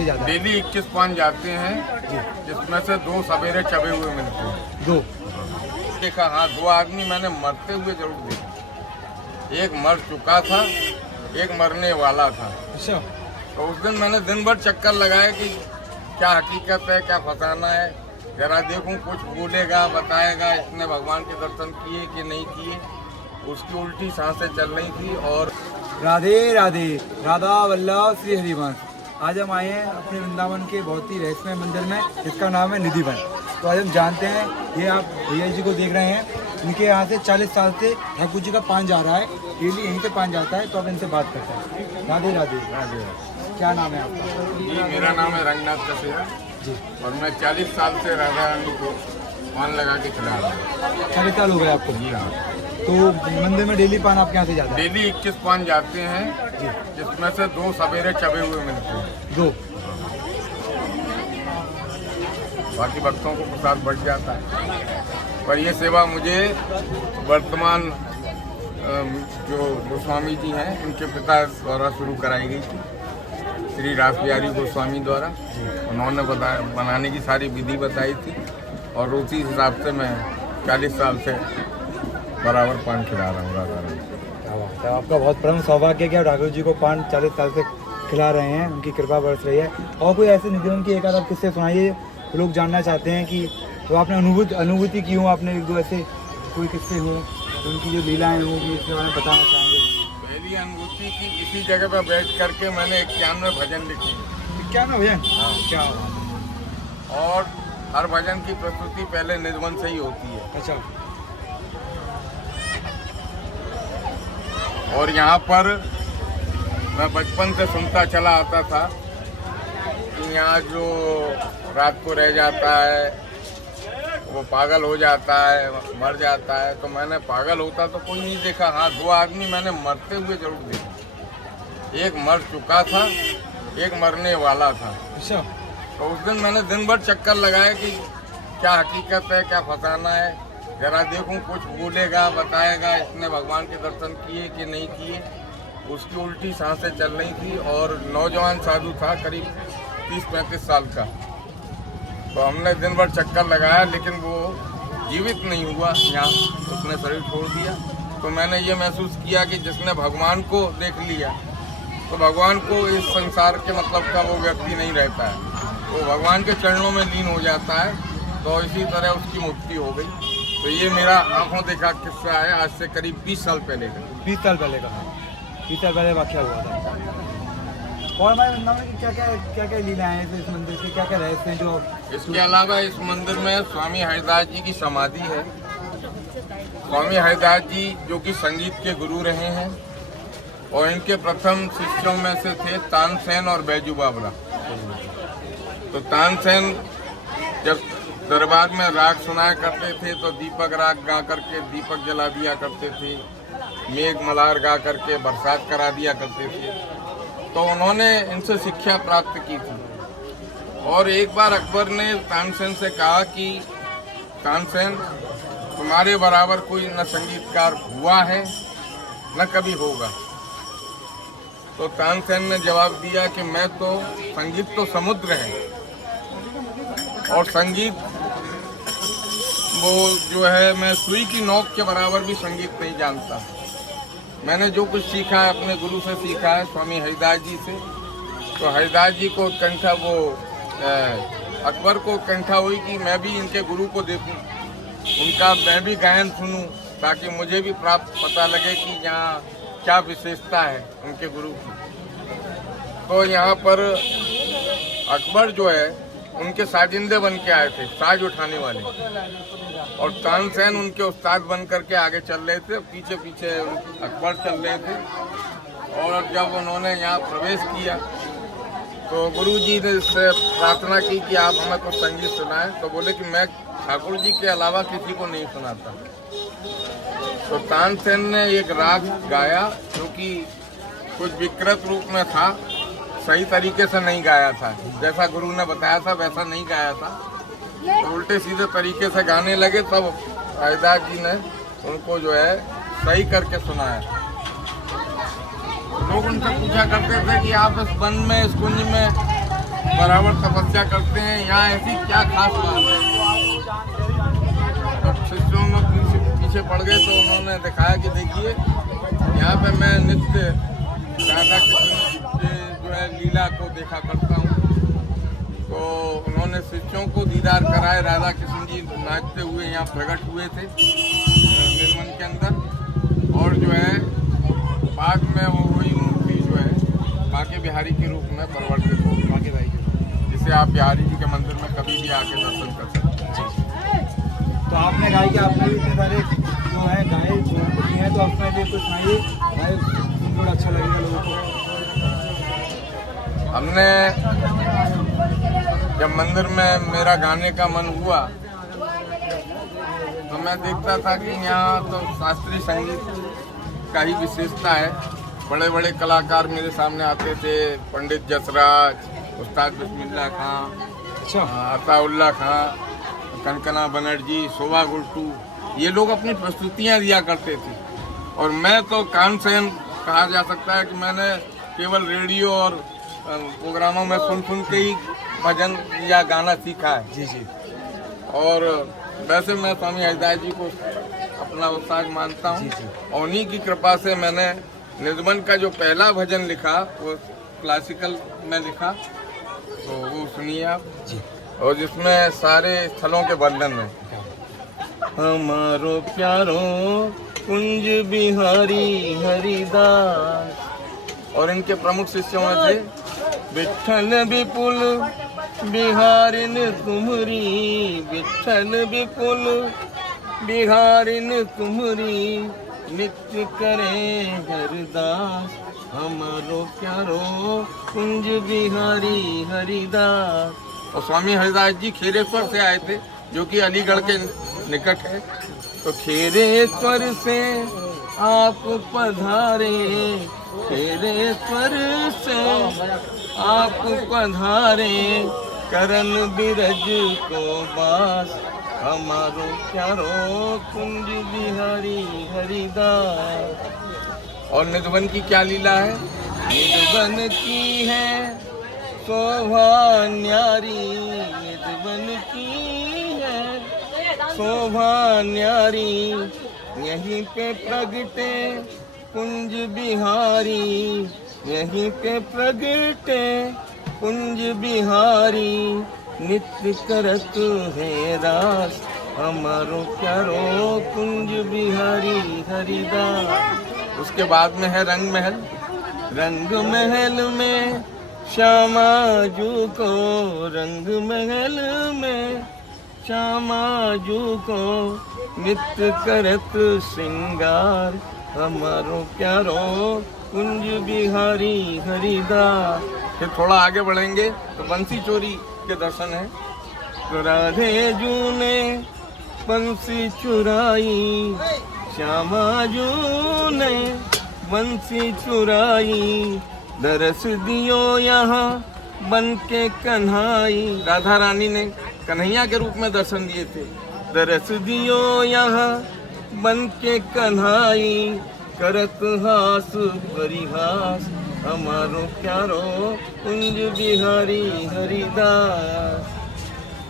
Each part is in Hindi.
डेली 21 पान जाते हैं, जिसमें से 2 सवेरे चबे हुए मिलते हैं। 2 देखा, हाँ 2 आदमी मैंने मरते हुए जरूर देखे। एक मर चुका था, एक मरने वाला था। अच्छा। तो उस दिन मैंने दिन भर चक्कर लगाया कि क्या हकीकत है, क्या फसाना है, जरा देखूं कुछ बोलेगा, बताएगा इसने भगवान के दर्शन किए कि नहीं किए। उसकी उल्टी सांसें चल रही थी। और राधे राधे, राधा वल्लभ श्री हरिवंश। आज हम आए हैं अपने वृंदावन के बहुत ही रहस्यमय मंदिर में, जिसका नाम है निधिवन। तो आज हम जानते हैं, ये आप भैया जी को देख रहे हैं, इनके यहाँ से 40 साल से ठाकुर जी का पान जा रहा है, डेली यहीं से पान जाता है। तो अब इनसे बात करते हैं। राधे राधे। राधे। क्या नाम है आपका? जी, मेरा नाम है रंगनाथ कसेरा जी। और मैं 40 साल से राधा रानी को पान लगा के खिला रहा हूँ। 40 साल हो गए आपको? जी हाँ। तो मंदिर में डेली पान आपके यहाँ से जाता है? डेली 21 पान जाते हैं, जिसमें से 2 सवेरे चबे हुए मिलते हैं। 2 बाकी भक्तों को प्रसाद बढ़ जाता है। पर ये सेवा मुझे वर्तमान जो गोस्वामी जी हैं, उनके पिता द्वारा शुरू कराई गई थी, श्री रास बिहारी गोस्वामी द्वारा। उन्होंने बनाने की सारी विधि बताई थी और उसी हिसाब से मैं 40 साल से बराबर पान खिला रहा हूँ राधा रानी। तो आपका बहुत परम सौभाग्य है कि आप ठाकुर जी को पान 40 साल से खिला रहे हैं, उनकी कृपा बरस रही है। और कोई ऐसे निधिवन की एक आध आप किससे सुनाइए, लोग जानना चाहते हैं कि तो आपने अनुभूति की हो, आपने 1-2 ऐसे कोई किस्से हो, तो उनकी जो लीलाएं होंगी इसके बारे में बताना चाहेंगे। पहली अनुभूति की, इसी जगह पर बैठ करके मैंने 91 भजन लिखे। 91 भजन? हाँ। क्या? और हर भजन की प्रस्तुति पहले निधिवन से ही होती है। अच्छा। और यहाँ पर मैं बचपन से सुनता चला आता था कि यहाँ जो रात को रह जाता है वो पागल हो जाता है, मर जाता है। तो मैंने पागल होता तो कोई नहीं देखा, हाँ 2 आदमी मैंने मरते हुए जरूर देखे। एक मर चुका था, एक मरने वाला था। अच्छा। तो उस दिन मैंने दिन भर चक्कर लगाया कि क्या हकीकत है, क्या फसाना है, जरा देखूं कुछ बोलेगा, बताएगा इसने भगवान के दर्शन किए कि नहीं किए। उसकी उल्टी सांसें चल रही थी और नौजवान साधु था, करीब 30-35 साल का। तो हमने दिन भर चक्कर लगाया, लेकिन वो जीवित नहीं हुआ यहाँ, उसने शरीर छोड़ दिया। तो मैंने ये महसूस किया कि जिसने भगवान को देख लिया तो भगवान को इस संसार के मतलब का वो व्यक्ति नहीं रहता है, वो भगवान के चरणों में लीन हो जाता है। तो इसी तरह उसकी मुक्ति हो गई। तो ये मेरा आंखों देखा किस्सा है, आज से करीब 20 साल पहले का। 20 साल पहले का? 20 साल पहले वाक़या हुआ था। और हमारे वृंदावन की क्या क्या लीलाएं हैं इस मंदिर के, क्या क्या रहस्य हैं जो? इसके अलावा इस मंदिर में स्वामी हरिदास जी की समाधि है। स्वामी हरिदास जी जो कि संगीत के गुरु रहे हैं और इनके प्रथम शिष्यों में से थे तानसेन और बैजू बावरा। तो तानसेन जब दरबार में राग सुनाया करते थे तो दीपक राग गा करके दीपक जला दिया करते थे, मेघ मल्हार गा करके बरसात करा दिया करते थे। तो उन्होंने इनसे शिक्षा प्राप्त की थी। और एक बार अकबर ने तानसेन से कहा कि तानसेन, तुम्हारे बराबर कोई न संगीतकार हुआ है न कभी होगा। तो तानसेन ने जवाब दिया कि मैं तो, संगीत तो समुद्र है और संगीत वो जो है, मैं सुई की नोक के बराबर भी संगीत नहीं जानता। मैंने जो कुछ सीखा है अपने गुरु से सीखा है, स्वामी हरिदास जी से। तो हरिदास जी को उत्कंठा, वो अकबर को उत्कंठा हुई कि मैं भी इनके गुरु को देखूं, उनका मैं भी गायन सुनूं, ताकि मुझे भी प्राप्त पता लगे कि यहाँ क्या विशेषता है उनके गुरु की। तो यहाँ पर अकबर जो है उनके साजिंदे बन के आए थे, साज उठाने वाले, और तानसेन उनके उस्ताद बन करके आगे चल रहे थे, पीछे पीछे अकबर चल रहे थे। और जब उन्होंने यहाँ प्रवेश किया तो गुरुजी ने इससे प्रार्थना की कि आप हमें कुछ संगीत सुनाएं। तो बोले कि मैं ठाकुर जी के अलावा किसी को नहीं सुनाता। तो तानसेन ने एक राग गाया जो कि कुछ विकृत रूप में था, सही तरीके से नहीं गाया था, जैसा गुरु ने बताया था वैसा नहीं गाया था। तो उल्टे सीधे तरीके से गाने लगे। तब हरिदास जी ने उनको जो है सही करके सुनाया। लोग उनसे पूछा करते थे कि आप इस वन में, इस कुंज में बराबर तपस्या करते हैं। यहाँ ऐसी क्या खास बात है? जब शिष्यों में पीछे पड़ गए तो उन्होंने दिखाया कि देखिए यहाँ पे मैं नित्य राधा कृष्ण के जो है लीला को देखा करता हूँ। तो उन्होंने शिष्यों को दीदार कराए। राधा कृष्ण जी नाचते हुए यहाँ प्रकट हुए थे निर्मन के अंदर। और जो है बाद में वो वही मूर्ति जो है बांके बिहारी के रूप में परिवर्तित हो, बांके बिहारी के रूप, जिसे आप बिहारी जी के मंदिर में कभी भी आके दर्शन कर सकते हैं। तो आपने गाय के आपने भी इतने सारे जो है गाय होती हैं, तो उसमें भी कुछ सुनाइए, गाय थोड़ा अच्छा लगेगा लोगों को। हमने जब मंदिर में मेरा गाने का मन हुआ तो मैं देखता था कि यहाँ तो शास्त्रीय संगीत का ही विशेषता है। बड़े बड़े कलाकार मेरे सामने आते थे, पंडित जसराज, उस्ताद बिस्मिल्लाह खां, अच्छा, अताउल्लाह खां, कनकना बनर्जी, शोभा गुल्टू, ये लोग अपनी प्रस्तुतियाँ दिया करते थे। और मैं तो कान सेन कहा जा सकता है कि मैंने केवल रेडियो और प्रोग्रामों में सुन के ही भजन या गाना सीखा है। जी जी। और वैसे मैं स्वामी हरिदास जी को अपना उस्ताद मानता हूँ। जी, जी। और उन्हीं की कृपा से मैंने निधवन का जो पहला भजन लिखा वो क्लासिकल में लिखा, तो वो सुनिए आप जी। और जिसमें सारे स्थलों के वर्णन है। हमारो प्यारो कुंज बिहारी हरिदास, और इनके प्रमुख शिष्यों में थे विठ्ठल विपुल बिहारिन तुम्हरी, विठ्ठल विपुल बिहारिन तुम्हरी, नित्य करे हरदास, हमारो प्यारो कुंज बिहारी हरिदास। और स्वामी हरिदास जी खेरेश्वर से आए थे, जो कि अलीगढ़ के निकट है। तो खेरेश्वर से आप पधारे, खेरेश्वर से आप पधारे, करन बिरज को बास, हमारो प्यारो कुंज बिहारी हरिदास। और निधवन की क्या लीला है? निधवन की है शोभा न्यारी, निधवन की है शोभा न्यारी, यहीं पे प्रगटे कुंज बिहारी, यहीं पे प्रगटे कुंज बिहारी, नित्य करत है रास, हमारो प्यारो कुंज बिहारी हरिदास। उसके बाद में है रंग महल। रंग महल में श्यामा जू को, रंग महल में श्यामा जू को, नित्य करत श्रृंगार, हमारो प्यारो कुंज बिहारी हरिदास। फिर थोड़ा आगे बढ़ेंगे तो बंसी चोरी के दर्शन है। तो राधे जू ने बंसी चुराई, श्यामा जू ने बंसी चुराई, दरस दियो यहाँ बन के कन्हाई। राधा रानी ने कन्हैया के रूप में दर्शन दिए थे। दरस दियो यहाँ बन के कन्हाई, करत हास परिहास, हमारो प्यारो कुंज बिहारी हरिदास।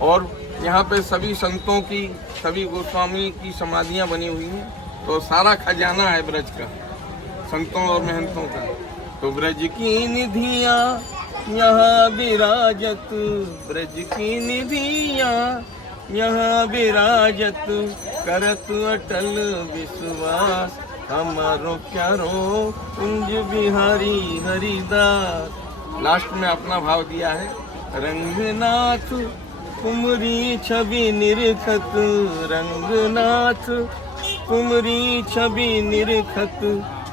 और यहाँ पे सभी संतों की, सभी गोस्वामी की समाधियाँ बनी हुई हैं। तो सारा खजाना है ब्रज का, संतों और महंतों का। तो ब्रज की निधियाँ यहाँ विराजत, ब्रज की निधियाँ यहाँ विराजत, करत अटल विश्वास, हमारो प्यारो कुंज बिहारी हरिदास। लास्ट में अपना भाव दिया है। रंगनाथ तुमरी छवि निरखत, रंगनाथ तुमरी छवि निरखत,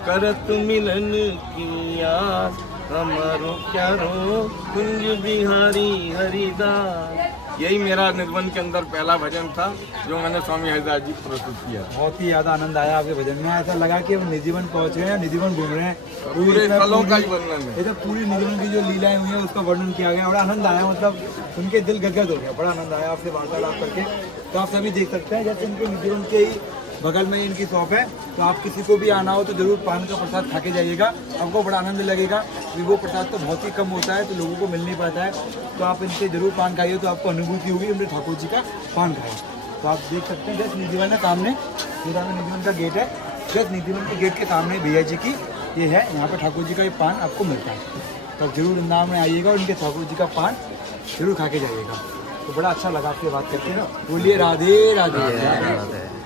करत मिलन की आस, हमारो प्यारो कुंज बिहारी हरिदास। यही मेरा निधवन के अंदर पहला भजन था जो मैंने स्वामी हरिदास जी को प्रस्तुत किया। बहुत ही ज़्यादा आनंद आया आपके भजन में। ऐसा लगा कि हम निधिवन पहुँच गए हैं, निधिवन घूम रहे हैं। पूरे स्थलों का ही वर्णन है। ये तो पूरी निधिवन की जो लीलाएं हुई हैं उसका वर्णन किया गया। बड़ा आनंद आया, मतलब सुन के दिल गदगद हो गया। बड़ा आनंद आया आपसे वार्तालाप करके। तो आप सभी देख सकते हैं जैसे इनके निधिवन के ही बगल में इनकी शॉप है। तो आप किसी को भी आना हो तो जरूर पान का प्रसाद खा के जाइएगा, आपको बड़ा आनंद लगेगा। क्योंकि वो प्रसाद तो बहुत ही कम होता है, तो लोगों को मिल नहीं पाता है। तो आप इनसे जरूर पान खाइए, तो आपको अनुभूति होगी हमने ठाकुर जी का पान खाया। तो आप देख सकते हैं जस्ट निधिवन है सामने, ये सामने निधिवन का गेट है। जस्ट निधिवन के गेट के सामने भैया जी की ये है, यहाँ पर ठाकुर जी का ये पान आपको मिलता है। तो आप जरूर वृंदावन में आइएगा और उनके ठाकुर जी का पान जरूर खा के जाइएगा। तो बड़ा अच्छा लगा आपसे बात करके ना। बोलिए राधे राधे।